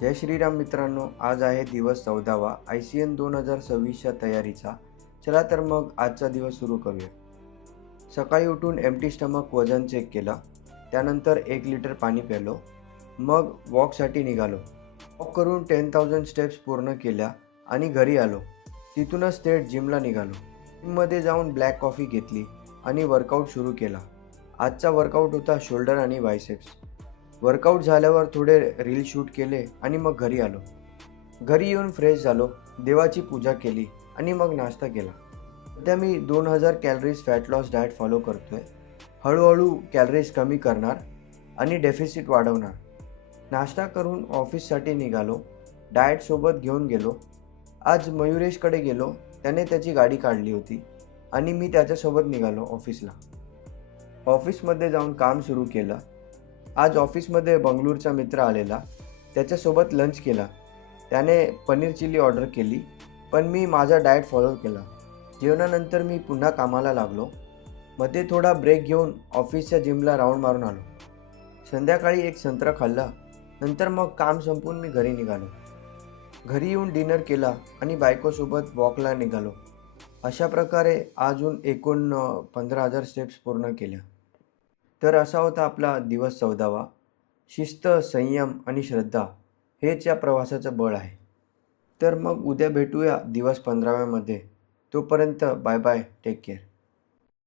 जय श्रीराम मित्रांनो, आज आहे दिवस 14वा ICN 2026च्या तयारीचा. चला तर मग आजचा दिवस सुरू करूया. सकाळी उठून एम्प्टी स्टमक वजन चेक केला. त्यानंतर 1 लिटर पाणी प्यालो. मग वॉकसाठी निघालो. वॉक करून 10,000 स्टेप्स पूर्ण केल्या आणि घरी आलो. तिथूनच थेट जिमला निघालो. जिममध्ये जाऊन ब्लॅक कॉफी घेतली आणि वर्कआउट सुरू केला. आजचा वर्कआउट होता शोल्डर आणि बायसेप्स. वर्कआउट झाल्यावर थोडे रील शूट केले आणि मग घरी आलो. घरी येऊन फ्रेश झालो, देवाची पूजा केली आणि मग नाश्ता केला. सध्या मी 2000 calories fat loss diet follow करतोय. हळूहळू कॅलरीज कमी करणार आणि डेफिसिट वाढवणार. नाश्ता करून ऑफिससाठी निघालो. डाएटसोबत घेऊन गेलो. आज मयुरेशकडे गेलो. त्याने त्याची गाडी काढली होती आणि मी त्याच्यासोबत निघालो ऑफिसला. ऑफिसमध्ये जाऊन काम सुरू केलं. आज ऑफिसमध्ये बंगळूरचा मित्र आलेला. त्याच्यासोबत लंच केला. त्याने पनीर चिली ऑर्डर केली, पण मी माझा डाएट फॉलो केला. जेवणानंतर मी पुन्हा कामाला लागलो. मध्ये थोडा ब्रेक घेऊन ऑफिसच्या जिमला राऊंड मारून आलो. संध्याकाळी एक संत्र खाल्ला. नंतर मग काम संपवून मी घरी निघालो. घरी येऊन डिनर केला आणि बायकोसोबत वॉकला निघालो. अशा प्रकारे अजून एकूण 15,000 स्टेप्स पूर्ण केल्या. तर असा होता आपला दिवस 14वा. शिस्त, संयम आणि श्रद्धा हेच या प्रवासाचं बळ आहे. तर मग उद्या भेटूया दिवस 15व्यामध्ये. तोपर्यंत बाय बाय, टेक केअर.